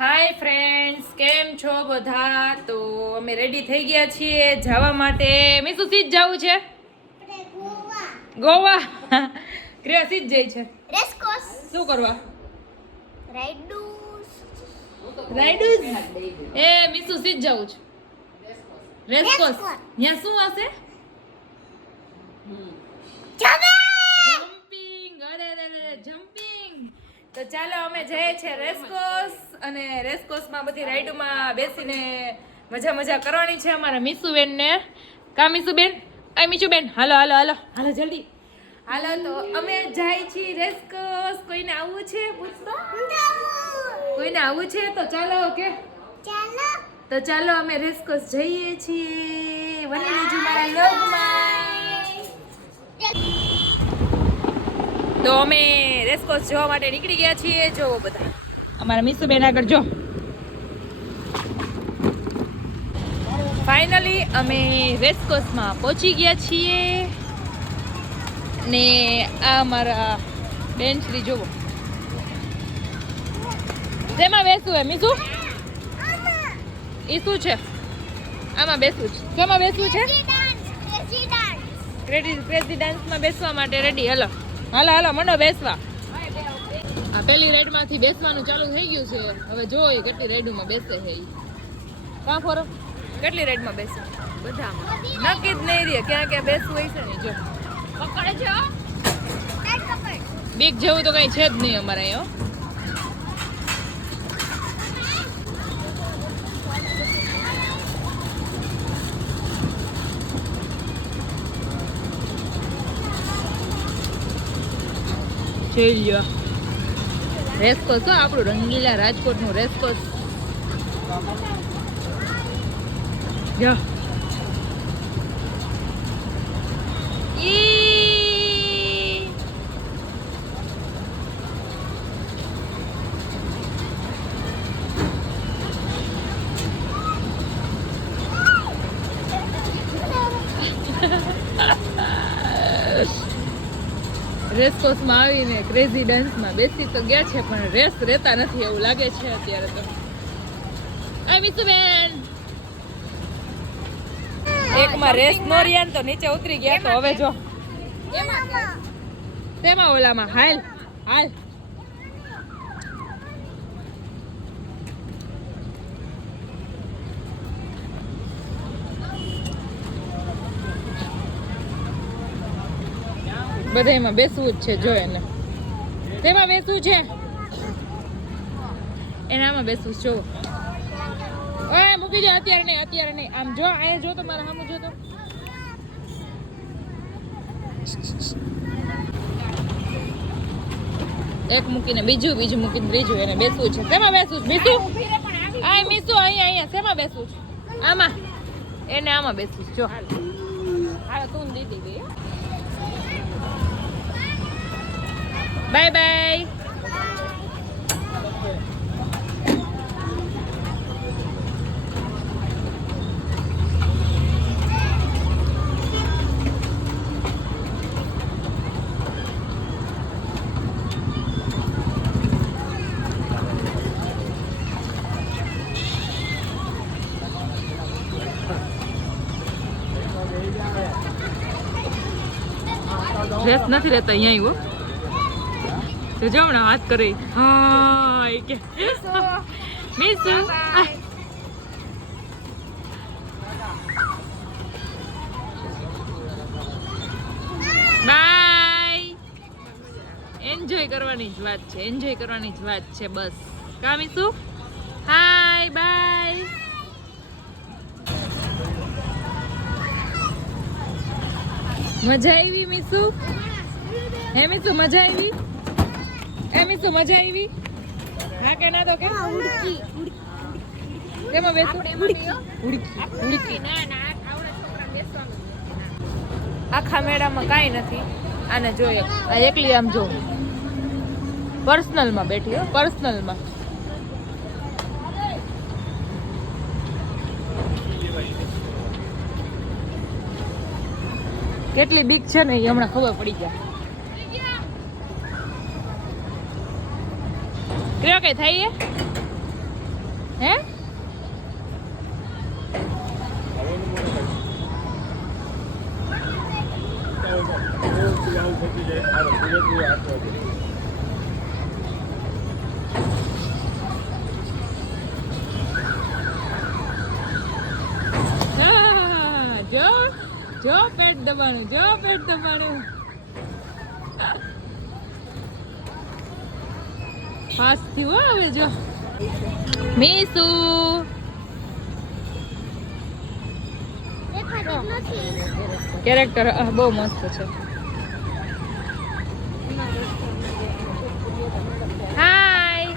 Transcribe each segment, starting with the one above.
Hi friends, કેમ છો બધા? તો અમે રેડી થઈ ગયા છીએ જવા માટે. મીસુ સીધ જવું છે ગોવા. ક્રિયા સીધ જાય છે રેસકોર્સ શું કરવા? રાઇડ્સ એ મીસુ સીધ જવું છે રેસકોર્સ. ત્યાં શું હશે? જમ્પિંગ. અરે જમ્પિંગ. તો ચાલો અમે જઈએ છીએ રેસકોર્સ, અને રેસકોર્સમાં બધી રાઈડમાં બેસીને મજા કરવાની છે અમારા મીસુબેન ને. કા મીસુબેન? એ મીસુબેન, હાલો હાલો હાલો હાલો જલ્દી હાલો. તો અમે જાય છીએ રેસકોર્સ. કોઈને આવવું છે? પૂછતો કોઈને આવવું છે તો ચાલો. ઓકે તો ચાલો અમે રેસકોર્સ જઈએ છીએ. બની લેજો મારા વ્લોગમાં. તો અમે રેસકોર્સ જોવા માટે નીકળી ગયા છીએ. જોવો બધા અમારા મીસુબેન આગળ જો. ફાઇનલી અમે રેસકોર્સમાં પહોંચી ગયા છીએ ને આ અમારા બેન શ્રી જોવો. જેમાં બેસવું હે મીસુ? ઈ શું છે? આમાં બેસવું છે. કેમાં બેસવું છે? ક્રેઝી ડાન્સમાં બેસવા માટે રેડી. હાલો હાલો હાલો મંડો બેસવા. આ પેલી રાઈડમાંથી બેસવાનું ચાલુ થઈ ગયું છે. હવે જોઈએ કેટલી રાઈડમાં બેસે છે. કાં ફોરો કેટલી રાઈડમાં બેસે? બધામાં નક્કી જ નહીં રહે ક્યાં ક્યાં બેસવું હોય છે ને. જો પકડે છે બીક જેવું તો કઈ છે જ નહીં અમારે અહીંયા. જોઈ લ્યો રેસકોર્સ હો, આપણું રંગીલા રાજકોટનું રેસકોર્સ. જો રેસકોર્સમાં આવીને ક્રેઝી ડાન્સમાં બેસી તો ગયા છે, પણ રેસ રહેતા નથી એવું લાગે છે અત્યારે તો. આ મીસુબેન એકમાં રેસ નો રહ્યા ને તો નીચે ઉતરી ગયા. તો હવે જો તેમાં ઓલામાં હાલ હાલ. બધા એમાં બેસવું જ છે. જો એને તેમાં બેસવું છે, એનામાં બેસવું છે. જો ઓય મૂકી દો અત્યારે નહીં, અત્યારે નહીં. આમ જો અહીંયા જો તો મારા સામું જો તો. એક મૂકીને બીજું, બીજું મૂકીને ત્રીજું. એને બેસવું છે. શેમાં બેસવું છે મીસુ? આ મીસુ અહીંયા શેમાં બેસવું છે? આમાં. એને આમાં બેસવું છે. જો હાલ તું દીદી ગઈ. Bye bye. રેસ નથી રહેતા અહીંયા. તો જો હમણાં વાત કરી. હા કે મીસુ બાય. એન્જોય કરવાની જ વાત છે, એન્જોય કરવાની જ વાત છે બસ. કા મીસુ? હાય બાય. મજા આવી મીસુ? હે મીસુ મજા આવી? એ મીસુ મજા આવી? હા કે ના? તો કે તેમાં બેસું. ઉડકી ના ના આવડા છોકરાને બેસવાનું. આખા મેળામાં કાંઈ નથી. આને જોઈએ આ એકલી આમ જો પર્સનલમાં બેઠી હો, પર્સનલમાં. કેટલી બીક છે ને એ હમણાં ખબર પડી જાય. કયો કઈ થાય? જો પેટ દબાણું, જો પેટ દબાણું. ફાસ્ટ થયું હો હવે જો. મીસુ કેરેક્ટર બહુ મસ્ત છે. હાય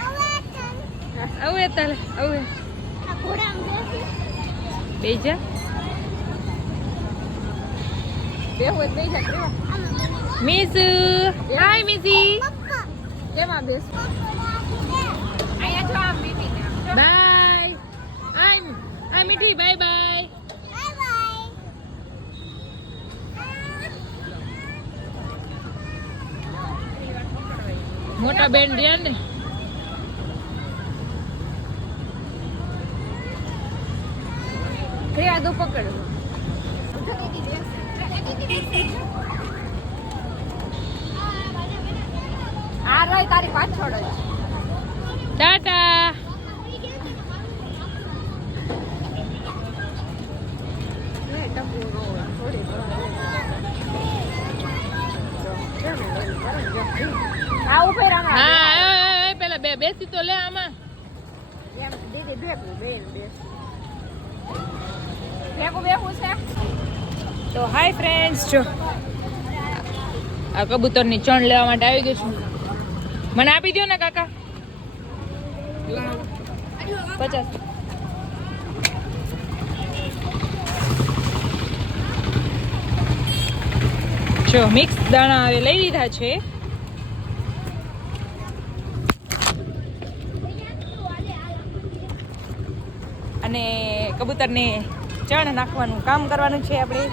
આવું તાલે આવું બેજા મીસુ. હાય મીસી. કેમાં બેસ? બાય. હાય મીઠી. Bye bye. મોટા બેન રહ્યા ને. આગળ પકડ. આ રહી તારી પાછળ જ. ટાટા. હા પેલા બે બેસી તો લે આમાં. તો હાય ફ્રેન્ડ્સ, જો આ કબૂતરની ચણ લેવા માટે આવી ગઈ છું. મને આપી દો ને કાકા. 50. જો મિક્સ દાણા હવે લઈ લીધા છે. અને કબૂતરને ચણ નાખવાનું કામ કરવાનું છે આપણે.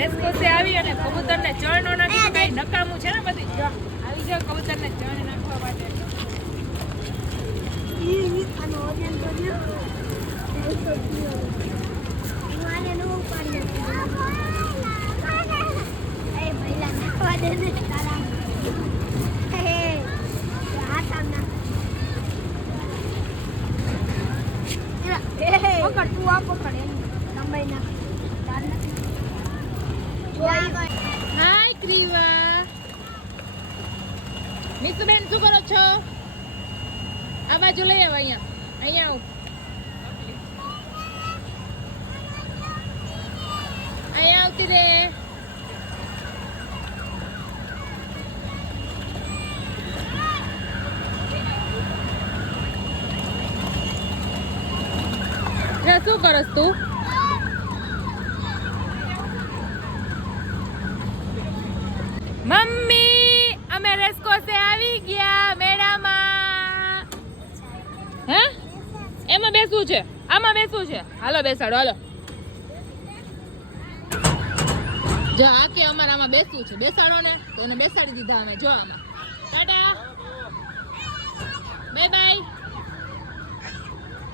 રેસકોસે આવી અને કબૂતરને ચણ નો નાખી કઈ નકામું છે ને બધી. જો આવી જાવ કબૂતરને ચણ નાખવા માટે. હાય ક્રીવા. મિસુબેન શું કરો છો? આ બાજુ લઈ આવ. અહીંયા આવ. અહીંયા આવતી રે. શું કરસ તું? મમ્મી અમે રેસકોસે આવી ગયા મેળામાં. હે એમાં બેસવું છે? આમાં બેસવું છે? હાલો બેસાડો. હાલો જો આ કે અમારે આમાં બેસવું છે. બેસાડો ને તો એને બેસાડી દીધા અમે. જો આમાં. Tata. Bye bye.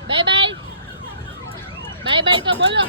Bye bye. Bye bye તો બોલો.